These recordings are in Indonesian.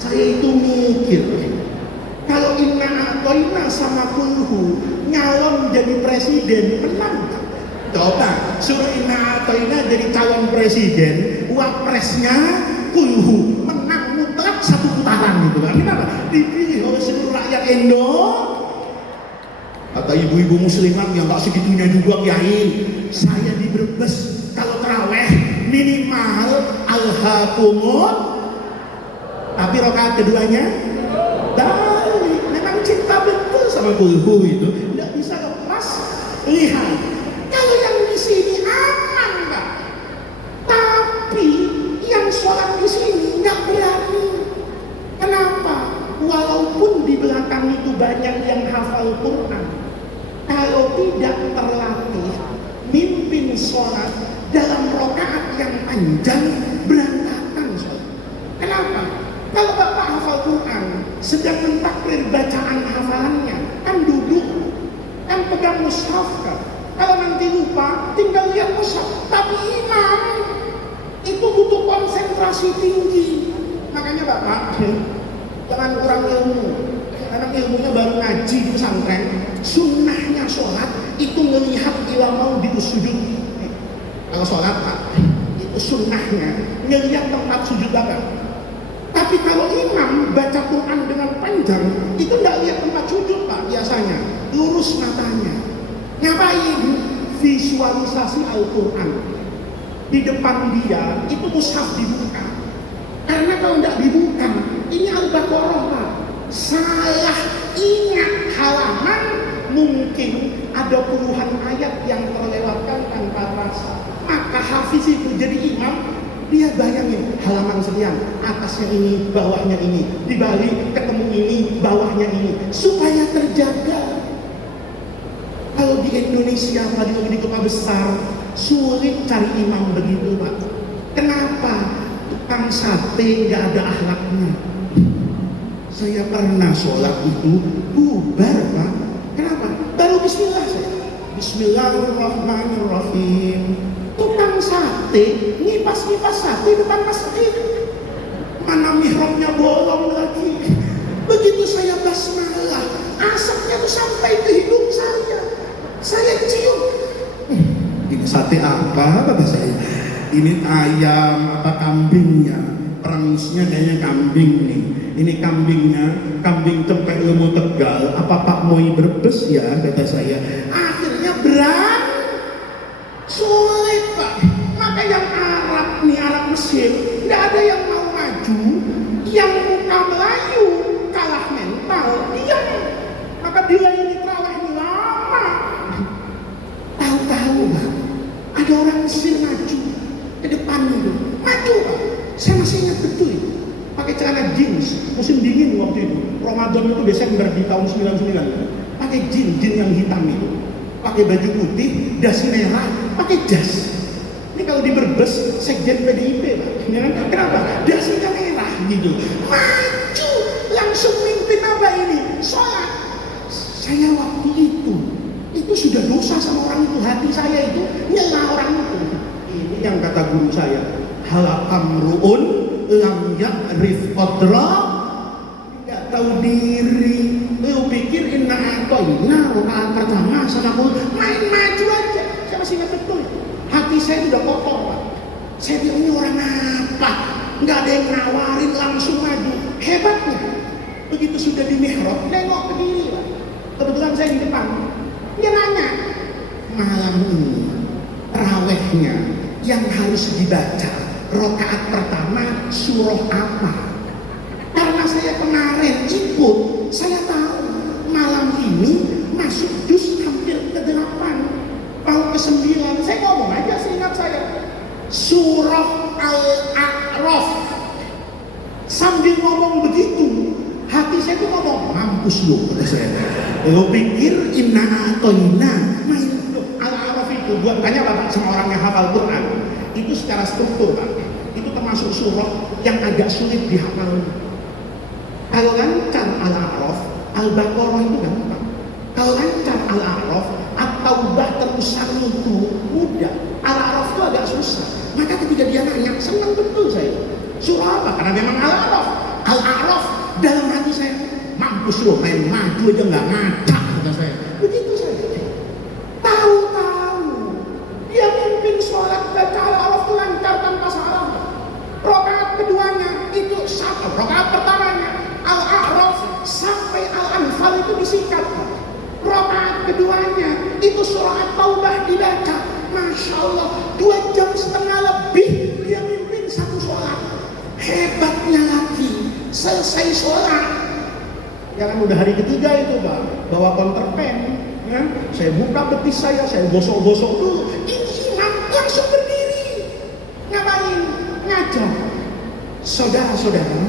Saya itu mikir, kalau Inna Atoina sama Kulhu nyalon jadi presiden, menang tak? Coba suruh Inna Atoina jadi calon presiden, wapresnya Kulhu, menang mutlak satu putaran gitu kan? Kenapa? Dipilih oleh seluruh rakyat Indo. Kata ibu-ibu muslimat yang gak segitunya juga, Kiai, saya di Brebes kalau terawih minimal alhaqumut, tapi rakaat keduanya balik. Memang cinta betul sama Kulhu itu, tidak bisa lepas. Lihat, kalau yang di sini aman Pak, tapi yang sholat di sini nggak berani. Kenapa? Walaupun di belakang itu banyak yang hafal Quran, kalau tidak terlatih mimpin sholat dalam rakaat yang panjang, berantakan sholat. Kenapa? Kalau Bapak hafal Quran, sedang mentakbir bacaan hafalannya, kan duduk, kan pegang mushaf kan. Kalau nanti lupa, tinggal lihat mushaf. Tapi imam itu butuh konsentrasi tinggi. Makanya Bapak jangan kurang ilmu. Karena ilmunya baru ngaji di pesantren. Sunnahnya sholat itu melihat imam mau sujud. Kalau sholat Pak, itu sunnahnya ngelihat tempat sujud Bapak. Tapi kalau imam baca Quran dengan panjang, itu tidak lihat tempat sujud Pak biasanya, lurus matanya. Ngapain? Visualisasi Al-Quran. Di depan dia, itu mushaf dibuka. Karena kalau tidak dibuka, ini Al-Baqarah Pak. Salah ingat halaman, mungkin ada puluhan ayat yang terlewatkan tanpa rasa. Maka hafiz itu jadi imam, dia bayangin halaman sekian, atasnya ini, bawahnya ini, dibalik ketemu ini, bawahnya ini, supaya terjaga. Kalau di Indonesia, apalagi di kota besar, sulit cari imam begitu Pak. Kenapa? Tukang sate nggak ada akhlaknya. Saya pernah sholat itu bubar Pak. Kenapa? Baru bismillah saya. Bismillahirrahmanirrahim. Tukang sate ngipas-ngipas sate depan masjid. Mana mihrabnya bolong lagi. Begitu saya basmalah, asapnya tuh sampai ke hidung saya. Saya cium. Ini sate apa kata saya? Ini ayam apa kambingnya? Perangusnya kayaknya kambing nih. Ini kambingnya, kambing cempek ilmu Tegal. Apa Pak Moi Brebes ya kata saya. Akhirnya berat. Sulit Pak. Maka yang Arab nih, Arab Mesir, tidak ada yang mau maju. Yang muka Melayu kalah mental, diam. Maka dia ini terawih ini lama. Tahu-tahu Pak, ada orang Mesir maju ke depan itu, maju Pak. Saya masih ingat betul itu. Pakai celana jeans, musim dingin waktu itu. Ramadan itu Desember di tahun 99. Pakai jeans yang hitam itu. Pakai baju putih, dasi merah, pakai jas. Ini kalau di Brebes, sekjen PDIP Pak. Kenapa? Dasinya merah gitu. Maju, langsung mimpin apa ini? Sholat. Saya waktu itu sudah dosa sama orang itu. Hati saya itu nyela orang itu. Ini yang kata guru saya, halakamruun lam ya'rif qadra, tidak tahu diri. Lu pikir Inna Atoina rakaat pertama sama aku main maju aja. Saya masih ingat betul. Hati saya sudah kotor Pak. Saya bilang ini orang apa? Nggak ada yang nawarin, langsung maju. Hebatnya, begitu sudah di mihrab, nengok ke diri Pak. Kebetulan saya di depan. Dia nanya, malam ini rawehnya yang harus dibaca rakaat pertama surah apa? Karena saya kemarin ikut, saya tahu malam ini masuk juz hampir ke-8, mau ke-9. Saya ngomong aja seingat saya, surah Al-A'raf. Sambil ngomong begitu, hati saya tuh ngomong, mampus lu kata saya. Lo pikir Inna Atoina main Al-A'raf itu buat tanya Bapak sama orang yang hafal Quran. Itu secara struktur Pak, itu termasuk surah yang agak sulit dihafal. Kalau lancar Al-A'raf, Al-Baqarah itu gampang. Kalau lancar Al-A'raf, At-Taubah terusan itu mudah. Al-A'raf itu agak susah. Maka ketika dia nanya, senang betul saya. Surah apa? Karena memang Al-A'raf mampus lo, main maju aja nggak ngacak, kata saya. Begitu saya. Tahu-tahu dia mimpin sholat baca al-araf itu lancar tanpa salah. Rakaat keduanya itu satu, rakaat pertamanya al-a'raf sampai al-anfal itu disingkat. Rakaat keduanya itu surah at-taubah dibaca. Masya Allah, 2,5 jam lebih dia mimpin satu sholat. Hebatnya lagi, selesai sholat, ya kan udah hari ketiga itu Pak, bawa counterpen, ya. Saya buka betis saya gosok-gosok dulu. Ini imam langsung berdiri, ngapain? Ngajar. Saudara-saudara,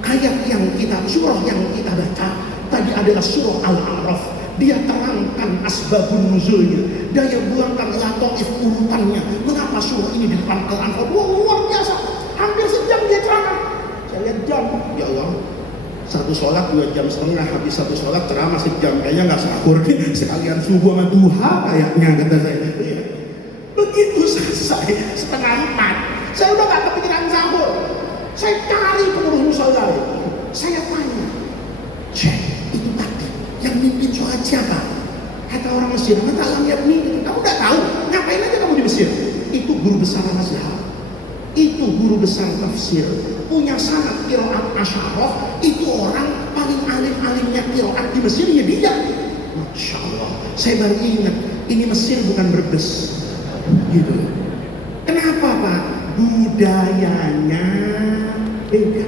ayat yang kita, surah yang kita baca tadi adalah surah Al-A'raf. Dia terangkan asbabun nuzulnya, daya buangkan latoif urutannya. Mengapa surah ini di depan Al-Anfal? Wah, luar biasa. Hampir sejam dia ceramah. Saya lihat jam, ya Allah, satu sholat 2,5 jam, habis satu sholat ceramah sejam, kayaknya nggak sahur nih, sekalian subuh sama duha kayaknya, kata saya. Begitu selesai 3:30, saya udah nggak kepikiran sahur. Saya cari pengurus musola, saya tanya, cek itu tadi yang mimpin sholat siapa? Kata orang Mesir, mata alam ya ini, kamu udah tahu, ngapain aja kamu di Mesir? Itu guru besar mazhab, itu guru besar tafsir, punya sanad qiraat asyarah, itu orang paling alim-alimnya qiraat di Mesir, ya dia. Masya Allah, saya baru ingat, ini Mesir bukan Brebes, gitu. Kenapa Pak? Budayanya beda.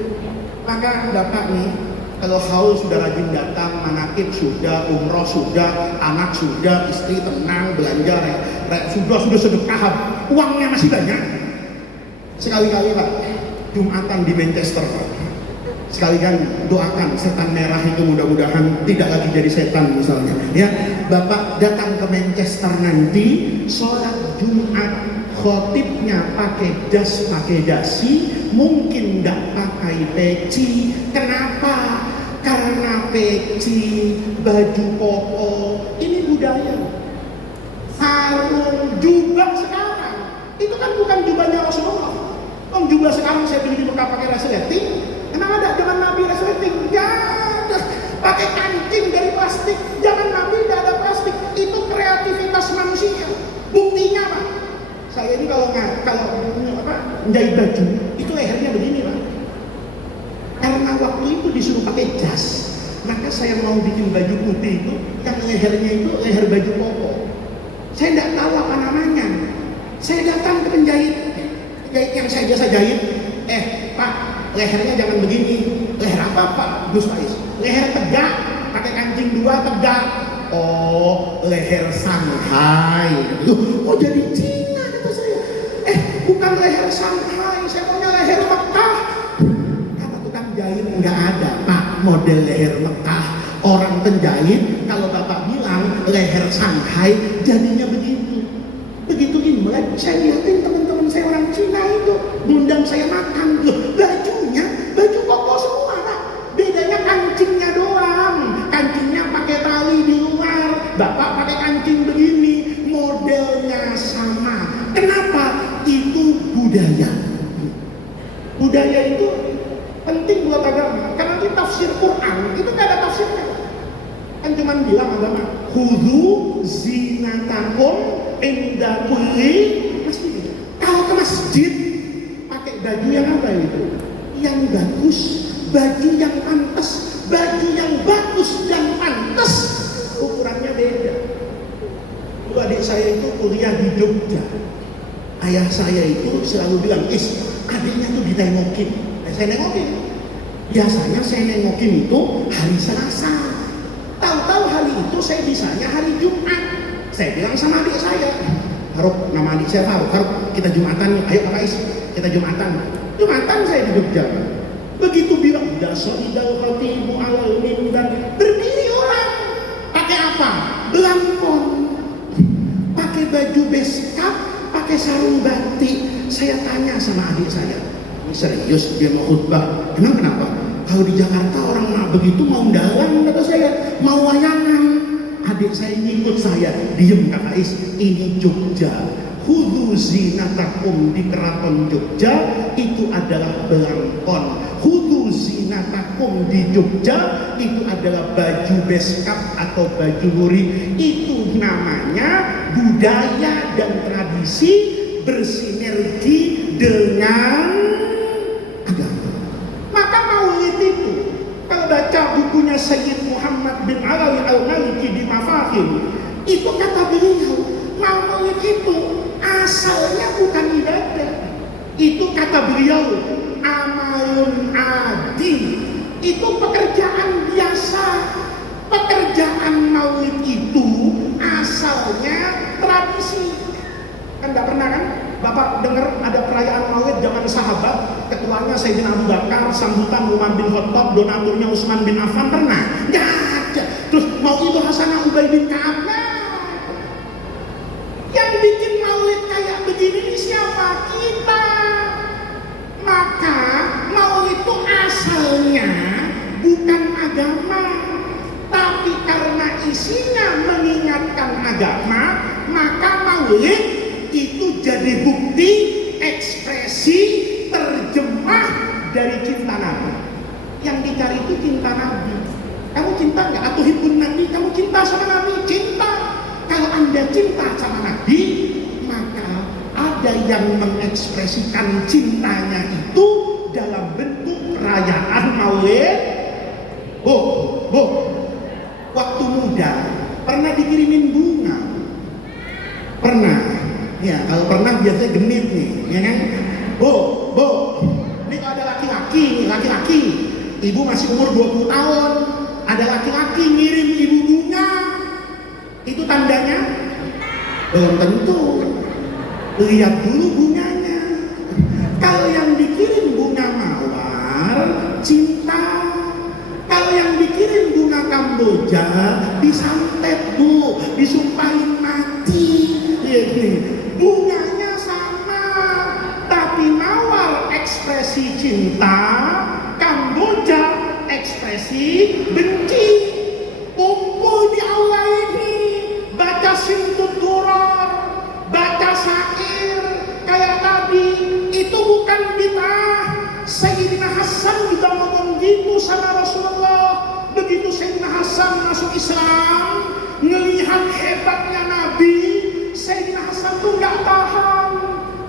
Maka Bapak nih, kalau haul sudah rajin datang, manakib sudah, umroh sudah, anak sudah, istri tenang, belanja, sudah sedekah, uangnya masih banyak. Sekali-kali Pak, Jumatan di Manchester Pak, sekalian doakan setan merah itu mudah-mudahan tidak lagi jadi setan misalnya, ya. Bapak datang ke Manchester nanti, sholat Jumat, khotibnya pakai jas, pakai dasi, mungkin nggak pakai peci. Kenapa? Karena peci, baju koko, ini budaya. Sarung, jubah sekarang, itu kan bukan jubahnya Rasulullah. Jubah sekarang saya beli di Mekah pakai resleting. Emang ada zaman Nabi resleting? Gak ada. Pakai kancing dari plastik. Zaman Nabi gak ada plastik. Itu kreativitas manusia. Buktinya Pak, saya ini kalau menjahit baju itu lehernya begini Pak. Karena waktu itu disuruh pakai jas, maka saya mau bikin baju putih itu yang lehernya itu leher baju koko. Saya tidak tahu apa namanya. Saya datang ke penjahit yang saya biasa jahit. Pak, lehernya jangan begini. Leher apa Pak? Gus Faiz, leher tegak, pakai kancing 2 tegak. Oh, leher Shanghai. Oh, jadi Cina kata saya. Bukan leher Shanghai, saya maunya leher Mekah. Kata tukang jahit, nggak ada Pak model leher Mekah. Orang penjahit kalau Bapak bilang leher Shanghai jadinya begitu. Begitu Imlek, saya lihatin teman-teman saya orang Cina itu ngundang saya makan. Bajunya baju koko semua Pak. Bedanya kancingnya doang. Kancingnya pakai tali di luar, Bapak pakai kancing begini. Modelnya sama. Kenapa? Itu budaya. Budaya itu penting buat agama. Karena di tafsir Quran itu nggak ada tafsirnya. Kan cuma bilang agama, khudzu zinatakum inda kulli masjid. Kalau ke masjid pakai baju yang apa itu? Yang bagus, baju yang pantas, baju yang bagus dan pantas. Ukurannya beda. Dulu adik saya itu kuliah di Jogja. Ayah saya itu selalu bilang, adiknya tuh ditengokin. Saya nengokin. Biasanya saya nengokin itu hari Selasa. Tahu-tahu hari itu saya bisanya hari Jumat. Saya bilang sama adik saya, Faruk, nama adik saya Faruk, kita Jumatan, ayo Pak Faiz, kita Jumatan. Jumatan saya di Jogja. Begitu bilang, jasolidal khatibu alal mimbar, berdiri orang. Pakai apa? Belangkon. Pakai baju beskap, pakai sarung batik. Saya tanya sama adik saya, ini serius dia mau khutbah? Kenapa? Kalau di Jakarta orang begitu mau dalang, kata saya, mau wayangan. Adik saya ngikut saya, diem Kak Faiz, ini Jogja. Khudzu zinatakum di keraton Jogja itu adalah belangkon. Khudzu zinatakum kampung di Jogja itu adalah baju beskap atau baju lurik. Itu namanya budaya dan tradisi bersinergi dengan agama. Maka maulid itu, kalau baca bukunya Sayyid Muhammad bin Alawi Al-Maliki di Mafahim, itu kata beliau, maulid itu asalnya bukan ibadah. Itu kata beliau, amalun adi. Itu pekerjaan biasa. Pekerjaan maulid itu asalnya tradisi. Kan nggak pernah kan Bapak dengar ada perayaan maulid zaman sahabat, ketuanya Sayyidina Abu Bakar, sambutan Umar bin Khattab, donaturnya Utsman bin Affan, pernah? Nggak ada. Terus Maulidu Hasanah Ubay bin Ka'ab. Yang bikin maulid kayak begini ini siapa? Kita. Maka maulid itu asalnya bukan agama, tapi karena isinya mengingatkan agama, maka maulid itu jadi bukti ekspresi terjemah dari cinta Nabi. Yang dicari itu cinta Nabi. Kamu cinta nggak? Atau hibbun Nabi? Kamu cinta sama Nabi? Cinta. Kalau Anda cinta sama Nabi, maka ada yang mengekspresikan cintanya itu dalam bentuk perayaan maulid. Waktu muda pernah dikirimin bunga? Pernah. Ya, kalau pernah biasanya genit nih, ya kan? Ini kalau ada laki-laki, ibu masih umur 20 tahun, ada laki-laki ngirim ibu bunga, itu tandanya? Belum tentu. Lihat dulu bunganya. Kalau yang dikirim bunga mawar, cinta. Kalau yang dikirim bunga kamboja, disantet bu, disumpahin mati. Ya, bunganya sama, tapi mawar ekspresi cinta, kamboja ekspresi benci. Kumpul di aula ini, baca simtud duror, baca syair kayak tadi, itu bukan bid'ah. Sayyidina Hasan juga ngomong gitu sama Rasulullah. Begitu Sayyidina Hasan masuk Islam, ngelihat hebatnya Nabi, Sayyidina Hasan tuh nggak tahan,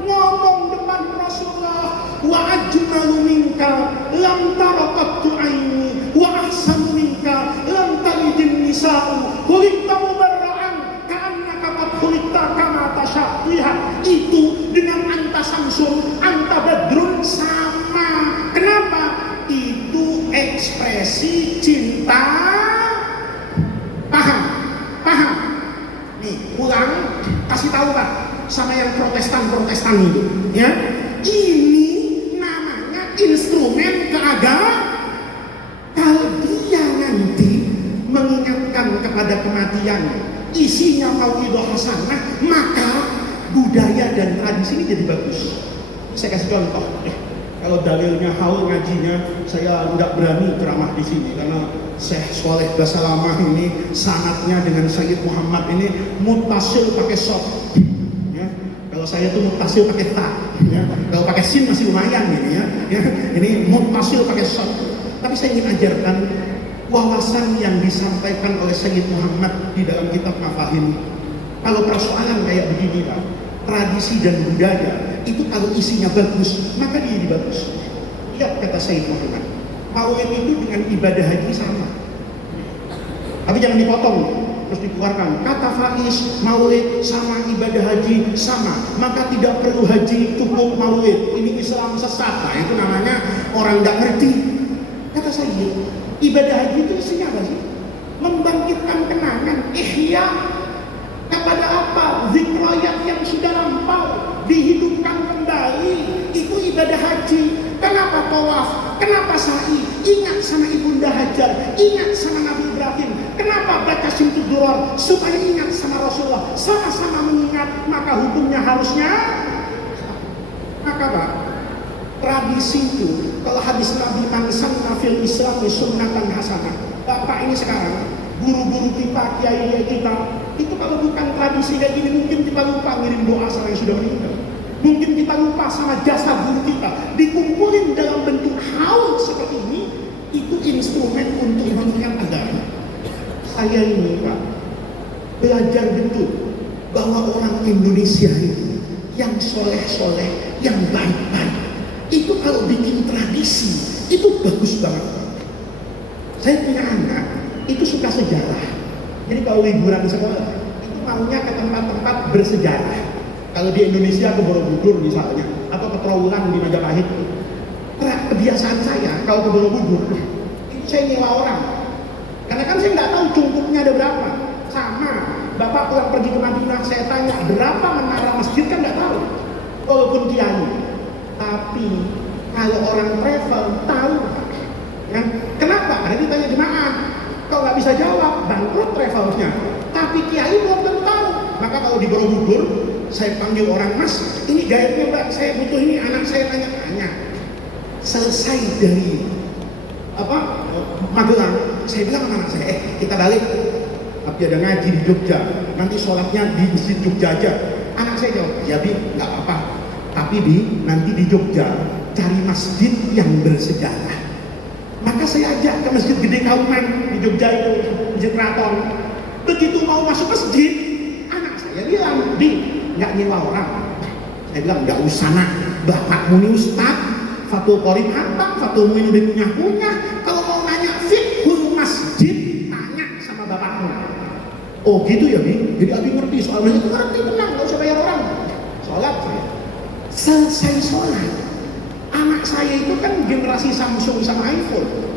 ngomong depan Rasulullah, wa ajmalu minka lam taraqattu aini wa ahsanu minka lam talidin nisa'u khuliqta mubarra'an ka'annaka qad khuliqta kama tasha'. Lihat, itu dengan anta samsun, anta badrun sama. Kenapa? Itu ekspresi cinta. Paham? Nih, pulang kasih tahu Pak sama yang protestan itu, ya. Ini namanya instrumen keagamaan. Kalau dia nanti mengingatkan kepada kematian, isinya Maulidu Hasanah, maka budaya dan tradisi ini jadi bagus. Saya kasih contoh. Kalau dalilnya haul ngajinya, saya tidak berani ceramah di sini karena Syekh Soleh Basalamah ini sanatnya dengan Sayyid Muhammad ini mutasil pakai sod. Ya. Kalau saya tuh mutasil pakai ta. Ya. Kalau pakai sin masih lumayan ini ya. Ini mutasil pakai sod. Tapi saya ingin ajarkan wawasan yang disampaikan oleh Sayyid Muhammad di dalam kitab Mafahim. Kalau persoalan kayak begini Pak, tradisi dan budaya itu kalau isinya bagus, maka dia bagus. Lihat kata Sayyid Muhammad, maulid itu dengan ibadah haji sama. Tapi jangan dipotong, terus dikeluarkan. Kata Faiz, maulid sama ibadah haji sama, maka tidak perlu haji, cukup maulid. Ini Islam sesat, nah, itu namanya orang nggak ngerti. Kata Sayyid, ibadah haji itu isinya apa sih? Membangkitkan kenangan, ihya. Kepada apa? Zikroyat yang sudah lampau dihidupkan kembali, itu ibadah haji. Kenapa tawaf? Kenapa sa'i? Ingat sama Ibunda Hajar, ingat sama Nabi Ibrahim. Kenapa baca simtud duror? Supaya ingat sama Rasulullah. Sama-sama mengingat, maka hukumnya harusnya. Maka Pak, tradisi itu, kalau hadis Nabi man sanna fil Islami sunnatan hasanah. Bapak ini sekarang guru-guru kita, kiai kita, itu kalau bukan tradisi kayak gini, mungkin kita lupa ngirim doa sama yang sudah meninggal. Mungkin kita lupa sama jasa guru kita. Dikumpulin dalam bentuk haul seperti ini, itu instrumen untuk mengingat agama. Saya ini Pak, belajar betul bahwa orang Indonesia ini yang soleh-soleh, yang baik-baik, itu kalau bikin tradisi, itu bagus banget. Saya punya anak, itu suka sejarah. Jadi kalau liburan sekolah, itu maunya ke tempat-tempat bersejarah. Kalau di Indonesia ke Borobudur misalnya, atau ke Trowulan di Majapahit. Kebiasaan saya, kalau ke Borobudur, itu saya nyewa orang. Karena kan saya nggak tahu cungkupnya ada berapa. Sama, Bapak pulang pergi ke Madinah, saya tanya, berapa menara masjid kan nggak tahu. Walaupun kiai. Tapi, kalau orang travel, tahu. Ya. Kenapa? Karena ditanya jemaah. Kalau nggak bisa jawab, bangkrut travelnya. Tapi kiai belum tentu tahu. Maka kalau di Borobudur, saya panggil orang, Mas, ini guide-nya Mbak, saya butuh ini, anak saya tanya. Selesai dari Magelang, saya bilang sama anak saya, kita balik. Tapi ada ngaji di Jogja, nanti sholatnya di masjid Jogja aja. Anak saya jawab, ya Bi, nggak apa-apa. Tapi Bi, nanti di Jogja cari masjid yang bersejarah. Maka saya ajak ke Masjid Gede Kauman di Jogja itu, Masjid Keraton. Begitu mau masuk masjid, anak saya bilang, Bi, nggak nyewa orang. Saya bilang, nggak usah nak, bapakmu ini ustaz, Fatul Qorib hafal, Fatul Muin udah punya. Kalau mau nanya fiqhul masjid, tanya sama bapakmu. Oh gitu ya Bi, jadi Abi ngerti soal masjid, ngerti tenang, nggak usah bayar orang. Sholat saya. Selesai sholat, anak saya itu kan generasi Samsung sama iPhone.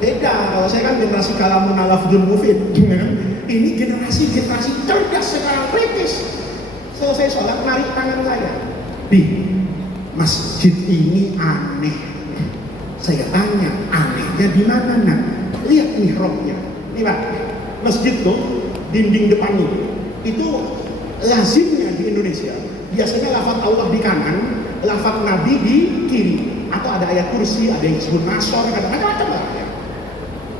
Beda, kalau saya kan generasi kalamun alafdul mufid. Ini generasi cerdas sekarang kritis. Selesai sholat, narik tangan saya. Bi, masjid ini aneh. Saya tanya, anehnya di mana nak? Lihat mihrabnya. Ini Pak, masjid tuh dinding depannya itu lazimnya di Indonesia. Biasanya lafaz Allah di kanan, lafaz Nabi di kiri. Atau ada ayat kursi, ada yang disebut nasor, ada macam-macam lah. Ya.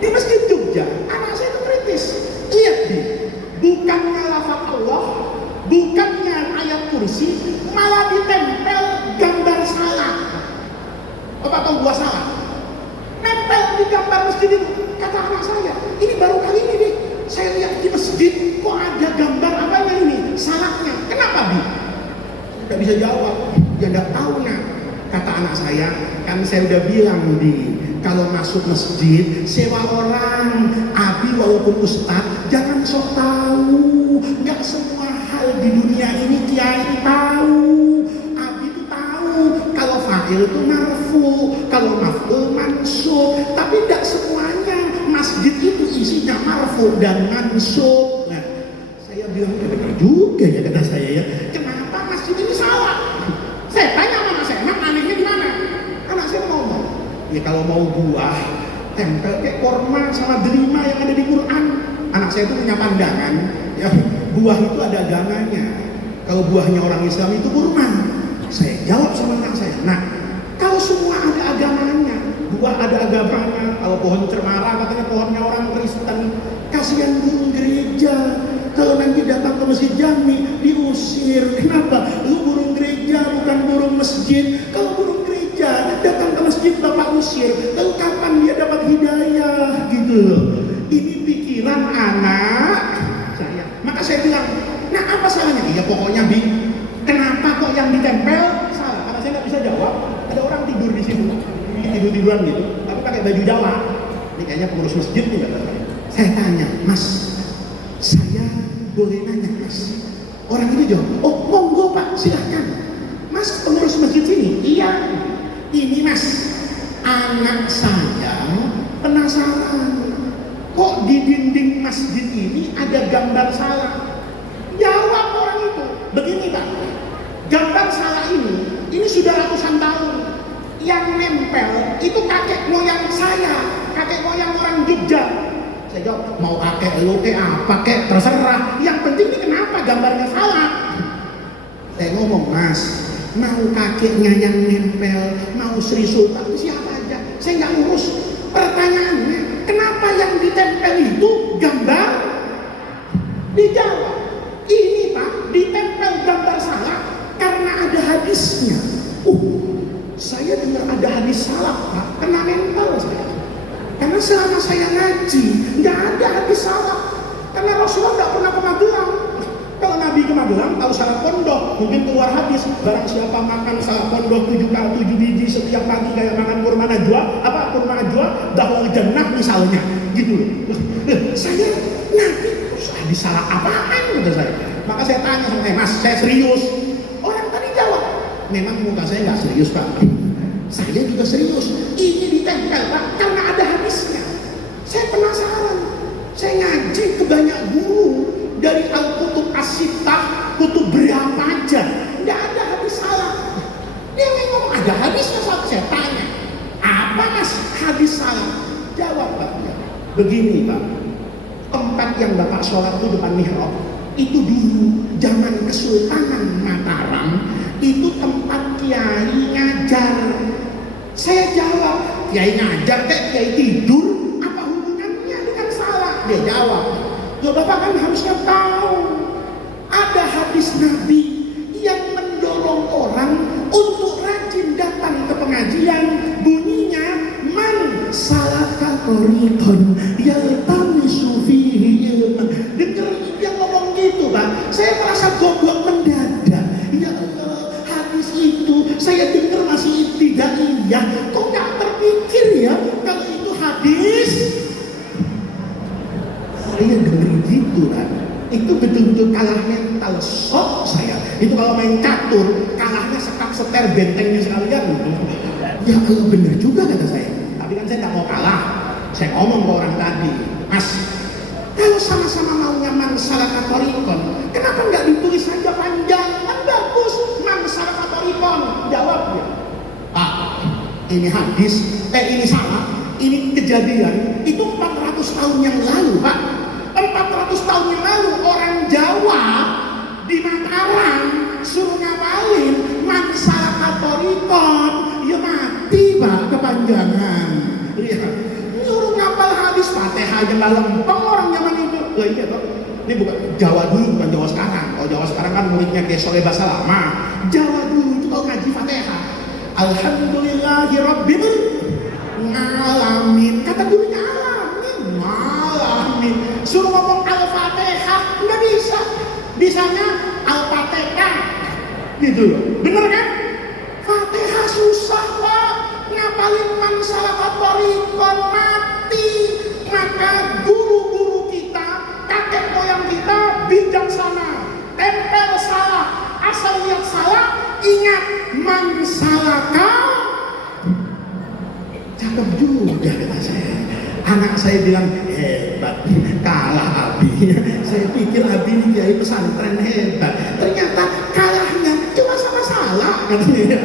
Di masjid Jogja, anak saya itu kritis. Lihat Bi, bukannya lafaz Allah, bukannya ayat kursi, malah ditempel gambar salah. Bapak tahu buah salah? Nempel di gambar masjid itu. Kata anak saya, ini baru kali ini Bi, saya lihat di masjid kok ada gambar apanya ini? Salahnya. Kenapa Bi? Tidak bisa jawab. Ya tidak tahu nak. Kata anak saya, kan saya udah bilang di kalau masuk masjid sewa orang. Abi walaupun ustaz, jangan sok tahu. Nggak semua hal di dunia ini kiai tahu. Abi itu tahu kalau fa'il itu marfu, kalau maf'ul mansub. Tapi tidak semuanya masjid itu isinya marfu dan mansub. Nah, saya bilang benar juga ya kata saya ya. Kenapa masjid ini salah? Saya tanya sama anak saya, emang anehnya di mana? Anak saya ngomong, ya kalau mau buah, tempel kayak korma sama delima yang ada di Quran. Anak saya itu punya pandangan, ya buah itu ada agamanya. Kalau buahnya orang Islam itu kurma. Saya jawab sama anak saya, nah kalau semua ada agamanya, buah ada agamanya. Kalau pohon cemara katanya pohonnya orang Kristen, kasihan burung gereja. Kalau nanti datang ke masjid Jami diusir. Kenapa? Lu burung gereja bukan burung masjid. Kalau burung gereja datang ke masjid Bapak usir, lalu kapan dia dapat hidayah gitu loh. Ini pikiran anak saya. Maka saya bilang, nah apa salahnya? Iya pokoknya Bi, kenapa kok yang ditempel salah? Karena saya nggak bisa jawab. Ada orang tidur di situ, tidur-tiduran gitu, tapi pakai baju Jawa. Ini kayaknya pengurus masjid nih kata saya. Saya tanya, Mas, saya boleh nanya Mas? Orang ini jawab, oh monggo Pak, silahkan. Mas pengurus masjid sini? Iya. Ini Mas, anak saya penasaran. Kok di dinding masjid ini ada gambar salah? Jawab orang itu, begini Pak, gambar salah ini sudah ratusan tahun. Yang nempel itu kakek moyang saya, kakek moyang orang Jogja. Saya jawab, mau kakek lu apa kek terserah. Yang penting ini kenapa gambarnya salah? Saya ngomong, Mas, mau kakeknya yang nempel, mau Sri Sultan, siapa aja, saya nggak ngurus. Pertanyaannya, kenapa yang ditempel itu gambar? Dijawab, ini Pak, ditempel gambar salah karena ada hadisnya. Saya dengar ada hadis salah Pak, kena mental saya. Karena selama saya ngaji nggak ada hadis salak, karena Rasulullah nggak pernah ke Magelang. Kalau Nabi ke Magelang tahu salak pondok, mungkin keluar hadis barang siapa makan salak pondok 7 biji setiap pagi kayak makan kurma najwa bahwa jannah misalnya, gitu loh. Saya Nabi terus hadis salak apaan kata saya. Maka saya tanya sama Mas, saya serius. Orang tadi jawab, memang muka saya nggak serius Pak. Saya juga serius. Ini ditempel Pak karena ada hadisnya. Saya penasaran. Saya ngaji ke banyak guru dari Al-Kutub As-Sittah, kutub berapa aja, nggak ada hadis salak. Dia ngomong ada hadisnya. Saya tanya, apa Mas hadis salak? Jawab Pak, begini Pak, tempat yang Bapak sholat itu depan mihrab, itu dulu zaman Kesultanan Mataram, itu tempat kiai ngajar. Saya jawab, kiai ngajar kayak kiai tidur, apa hubungannya dengan salak? Dia jawab, ya Bapak kan harusnya tahu ada hadis Nabi yang mendorong orang untuk rajin datang ke pengajian, bunyinya man salaka tariqan yaltamisu fihi ilman. Dengar yang ngomong gitu Pak, saya merasa goblok mendadak. Ya Allah, hadis itu saya dengar masih ibtidaiyah, kok nggak terpikir ya kalau itu hadis. Saya dengar gitu Pak, itu betul-betul kalah mental shock saya. Itu kalau main catur kalahnya seter bentengnya sekalian. Ya Allah, benar juga kata saya. Tapi kan saya tak mau kalah. Saya ngomong ke orang tadi, Mas, kalau sama-sama maunya man salaka tariqan, kenapa nggak ditulis saja panjang? Kan bagus, man salaka tariqan. Jawab dia, Pak, ini hadis, ini salah, ini kejadian, itu 400 tahun yang lalu Pak. 400 tahun yang lalu orang Jawa di Mataram suruh ngapalin man salaka tariqan, ya mati Pak kepanjangan. Lihat, suruh ngapal hadis Fatihah aja nggak lempeng orang zaman itu. Lah iya toh, ini bukan Jawa dulu, bukan Jawa sekarang. Kalau Jawa sekarang kan muridnya kayak Soleh Basa Lama. Jawa dulu itu kalau ngaji Fatihah, alhamdulillahi rabbil alamin, kata gurunya alamin. Suruh ngomong Al-Fatihah nggak bisa, bisanya Al-Fatihah gitu loh. Bener kan? Fatihah susah Pak, ngapalin man salaka tariqan mati. Maka guru-guru kita, kakek moyang kita bijaksana, tempel salah, asal lihat salah ingat man salaka. Cakep juga kata saya. Anak saya bilang hebat, kalah Abi. Saya pikir Abi ini kiai pesantren hebat, ternyata kalahnya cuma sama salah katanya.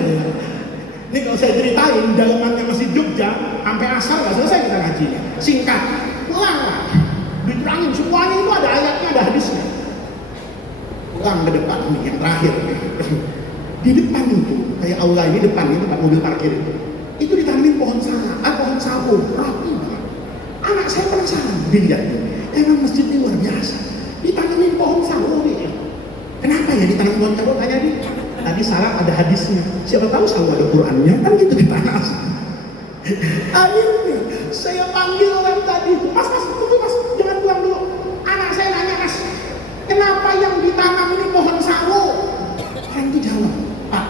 Ini kalau saya ceritain dalamannya masih Jogja sampai asal nggak selesai kita ngajinya. Singkat, ulang, diterangin semuanya itu ada ayatnya, ada hadisnya. Ulang ke depan nih yang terakhir. Di depan itu kayak aula ini, depan ini tempat mobil parkir itu ditanamin pohon sawo, rapi banget. Anak saya penasaran, dilihat, emang masjid ini luar biasa, ditanamin pohon sawo nih. Kenapa ya ditanam pohon sawo? Tanya dia. Tadi salah ada hadisnya. Siapa tahu sawo ada Qurannya, kan gitu ditanam. Akhirnya saya panggil orang tadi, Mas, tunggu Mas, jangan pulang dulu. Anak saya nanya, Mas, kenapa yang ditanam ini pohon sawo? Orang itu jawab, Pak,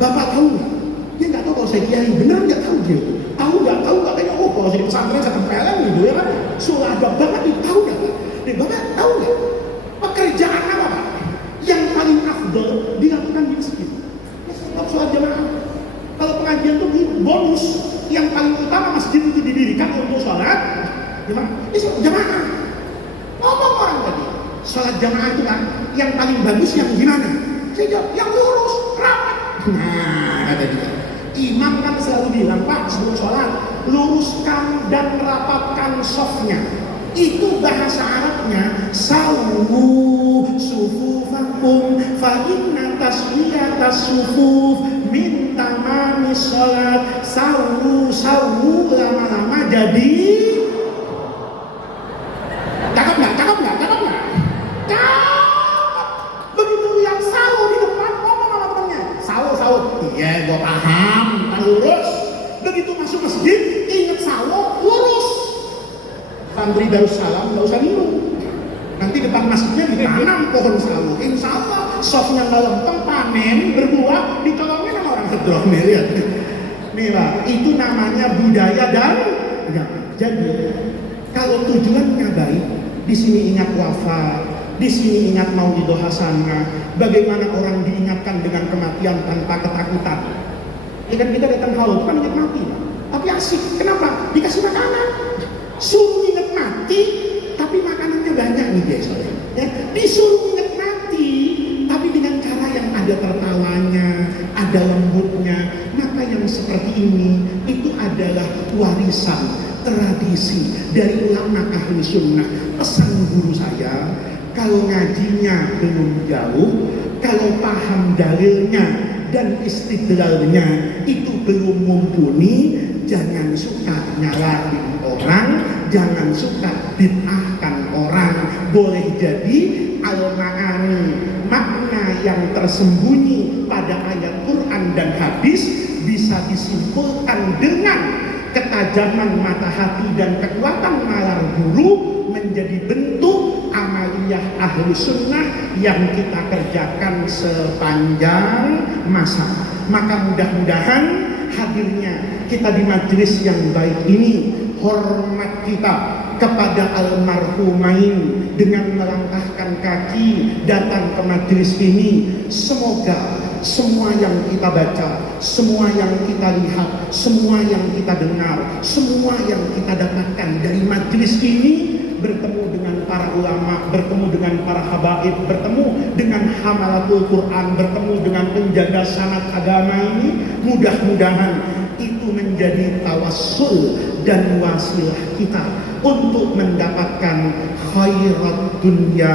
Bapak tahu nggak? Dia nggak tahu kalau saya kiai, bener nggak tahu dia. Tahu nggak kayaknya kalau saya di pesantren saya tempelan gitu ya kan. Sulah banget itu, tahu nggak Pak? Bapak tahu nggak? Pekerjaan apa Pak yang paling afdol dilakukan di masjid? Sholat jamaah. Kalau pengajian itu bonus, yang paling utama masjid itu didirikan untuk sholat jamaah. Ini sholat jamaah. Ngomong orang tadi, sholat jamaah itu kan yang paling bagus yang gimana? Saya jawab, yang lurus, rapat. Nah, kata dia. Imam kan selalu bilang, Pak, sebelum sholat, luruskan dan rapatkan softnya. Itu bahasa Arabnya, sawu sufufakum fa inna taswiyatas sufuf min tamamis sholat. Sawu lama-lama jadi cakep nggak? Begitu yang sawu di depan ngomong sama temennya, sawu, iya gua paham, kan lurus. Begitu masuk masjid, ingat sawu, lurus. santri Darussalam nggak usah minum. Nanti depan masjidnya ditanam pohon sawo. Insya Allah softnya nggak lempeng, panen, berbuah, dicolongin sama orang sedroh. Lihat, nih Pak, itu namanya budaya dan ya. Jadi kalau tujuannya baik, di sini ingat wafat, di sini ingat Maulidah Hasanah, bagaimana orang diingatkan dengan kematian tanpa ketakutan. Ya kan kita datang haul, kan ingat mati, Pak. Tapi asik, kenapa? Dikasih makanan, suruh ingat mati, tapi makanannya banyak nih guys. Ya, disuruh ingat mati, tapi dengan cara yang ada tertawanya, ada lembutnya. Maka yang seperti ini itu adalah warisan tradisi dari ulama ahli sunnah. Pesan guru saya, kalau ngajinya belum jauh, kalau paham dalilnya dan istidlalnya itu belum mumpuni, jangan suka nyalahin orang, jangan suka bid'ahkan orang. Boleh jadi al-ma'ani, makna yang tersembunyi pada ayat Quran dan hadis bisa disimpulkan dengan ketajaman mata hati dan kekuatan nalar guru menjadi bentuk amaliyah ahlu sunnah yang kita kerjakan sepanjang masa. Maka mudah-mudahan hadirnya kita di majelis yang baik ini, hormat kita kepada almarhumain dengan melangkahkan kaki datang ke majelis ini, semoga semua yang kita baca, semua yang kita lihat, semua yang kita dengar, semua yang kita dapatkan dari majelis ini, bertemu dengan para ulama, bertemu dengan para habaib, bertemu dengan hamalatul Quran, bertemu dengan penjaga sanad agama ini, mudah-mudahan itu menjadi tawassul dan wasilah kita untuk mendapatkan khairat dunia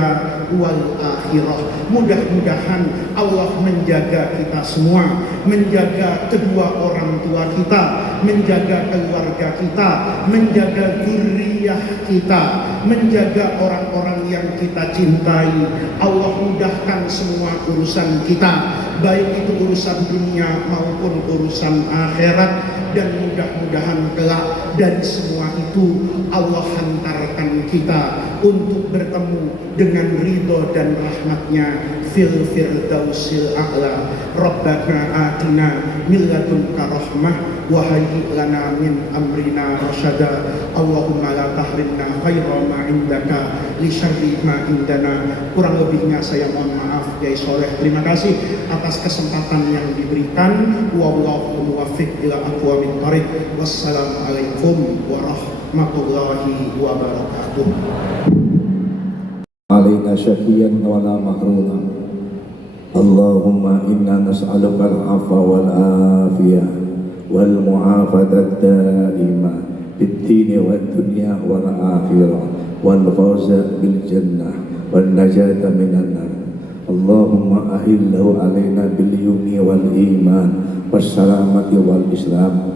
wal akhirah. Mudah-mudahan Allah menjaga kita semua, menjaga kedua orang tua kita, menjaga keluarga kita, menjaga dzurriyyah kita, menjaga orang-orang yang kita cintai. Allah mudahkan semua urusan kita, baik itu urusan dunia maupun urusan akhirat. Dan mudah-mudahan kelak dari semua itu Allah hantarkan kita untuk bertemu dengan ridho dan rahmatnya fil firdausil a'la. Rabbana atina min ladunka rahmah wa hayyi lana min amrina rasyada. Allahumma la tahrimna khaira ma indaka li syarri ma indana. Kurang lebihnya saya mohon maaf. Kiai Soleh, terima kasih atas kesempatan yang diberikan. Wallahu muwaffiq ila aqwamit thariq. Wassalamualaikum warahmatullahi wabarakatuh. Alaina syaqiyan wa la mahruna. Allahumma inna nas'aluka al-'afwa wal afiyah wal mu'afadat daimah fid dini wad dunya wal akhirah wal fawza bil jannah wan najata minan nar. Allahumma ahillahu alaina bil yumni wal iman was salamati wal islam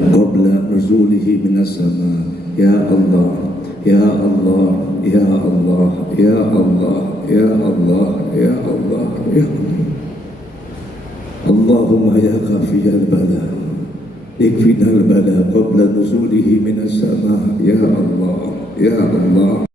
qabla nuzulihi minas sama. Ya Allah, ya Allah, ya Allah, ya Allah, ya Allah, ya Allah, ya Allah. Allahumma ya khafiyal bala ikfinal bala qabla nuzulihi minas sama. Ya Allah, ya Allah.